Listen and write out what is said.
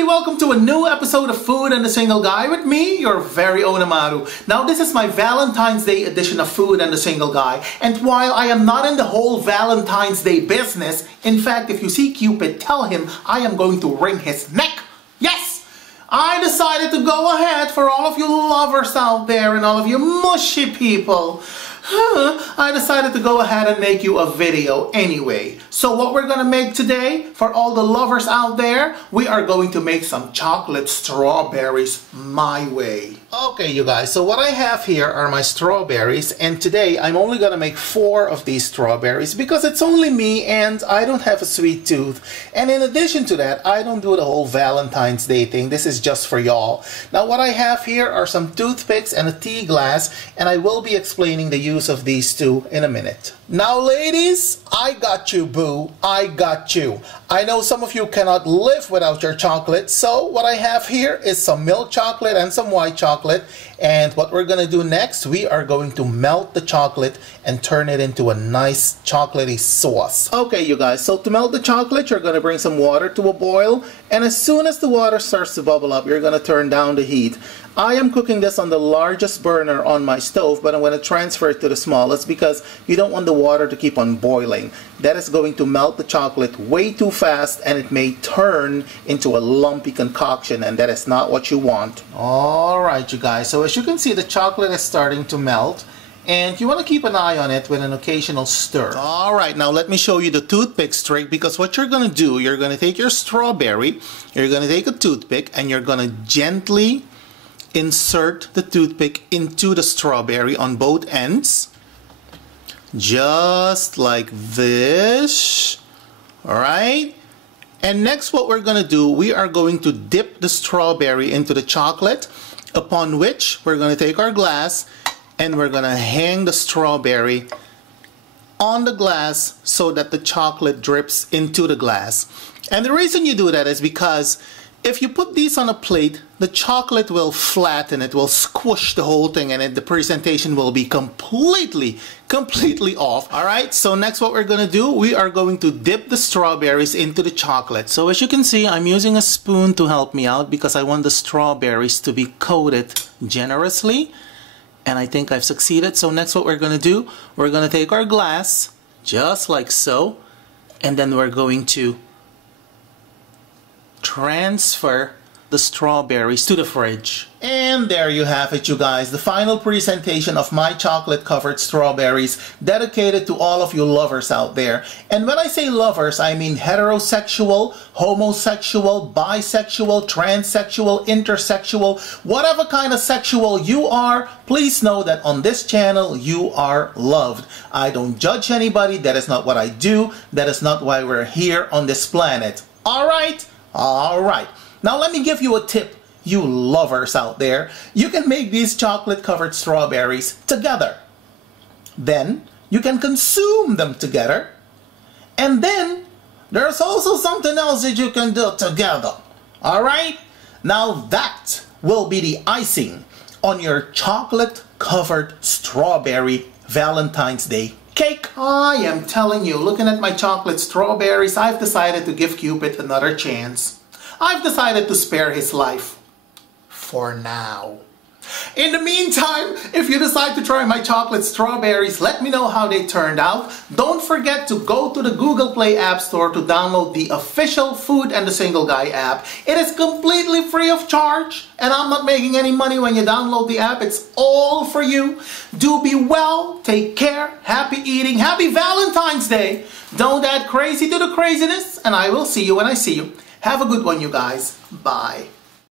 everybody, welcome to a new episode of Food and the Single Guy with me, your very own AMARU. Now this is my Valentine's Day edition of Food and the Single Guy, and while I am not in the whole Valentine's Day business, in fact if you see Cupid, tell him I am going to wring his neck. Yes! I decided to go ahead for all of you lovers out there and all of you mushy people. I decided to go ahead and make you a video anyway. So what we're gonna make today, for all the lovers out there, we are going to make some chocolate strawberries my way. Okay, you guys, so what I have here are my strawberries, and today I'm only gonna make 4 of these strawberries because it's only me and I don't have a sweet tooth. And in addition to that, I don't do the whole Valentine's Day thing. This is just for y'all. Now what I have here are some toothpicks and a tea glass, and I will be explaining the use of these two in a minute. Now ladies, I got you, boo. I got you. I know some of you cannot live without your chocolate, so what I have here is some milk chocolate and some white chocolate, and what we're gonna do next, we are going to melt the chocolate and turn it into a nice chocolatey sauce. Okay you guys, so to melt the chocolate, you're gonna bring some water to a boil, and as soon as the water starts to bubble up, you're gonna turn down the heat. I am cooking this on the largest burner on my stove, but I'm going to transfer it to the smallest because you don't want the water to keep on boiling. That is going to melt the chocolate way too fast and it may turn into a lumpy concoction, and that is not what you want. Alright you guys, so as you can see, the chocolate is starting to melt and you want to keep an eye on it with an occasional stir. Alright, now let me show you the toothpick trick, because what you're going to do, you're going to take your strawberry, you're going to take a toothpick and you're going to gently insert the toothpick into the strawberry on both ends, just like this. Alright, and next what we're gonna do, we are going to dip the strawberry into the chocolate, upon which we're gonna take our glass and we're gonna hang the strawberry on the glass so that the chocolate drips into the glass. And the reason you do that is because if you put these on a plate, the chocolate will flatten, it will squish the whole thing, and the presentation will be completely off. Alright, so next what we're going to do, we are going to dip the strawberries into the chocolate. So as you can see, I'm using a spoon to help me out because I want the strawberries to be coated generously. And I think I've succeeded. So next what we're going to do, we're going to take our glass, just like so, and then we're going to transfer the strawberries to the fridge. And there you have it you guys, the final presentation of my chocolate covered strawberries, dedicated to all of you lovers out there. And when I say lovers, I mean heterosexual, homosexual, bisexual, transsexual, intersexual, whatever kind of sexual you are, please know that on this channel you are loved. I don't judge anybody, that is not what I do, that is not why we're here on this planet. Alright? Alright, now let me give you a tip, you lovers out there. You can make these chocolate covered strawberries together. Then you can consume them together. And then there's also something else that you can do together. Alright, now that will be the icing on your chocolate covered strawberry Valentine's Day cake. I am telling you, looking at my chocolate strawberries, I've decided to give Cupid another chance. I've decided to spare his life. For now. In the meantime, if you decide to try my chocolate strawberries, let me know how they turned out. Don't forget to go to the Google Play App Store to download the official Food and the Single Guy app. It is completely free of charge, and I'm not making any money when you download the app. It's all for you. Do be well, take care, happy eating, happy Valentine's Day. Don't add crazy to the craziness, and I will see you when I see you. Have a good one, you guys. Bye.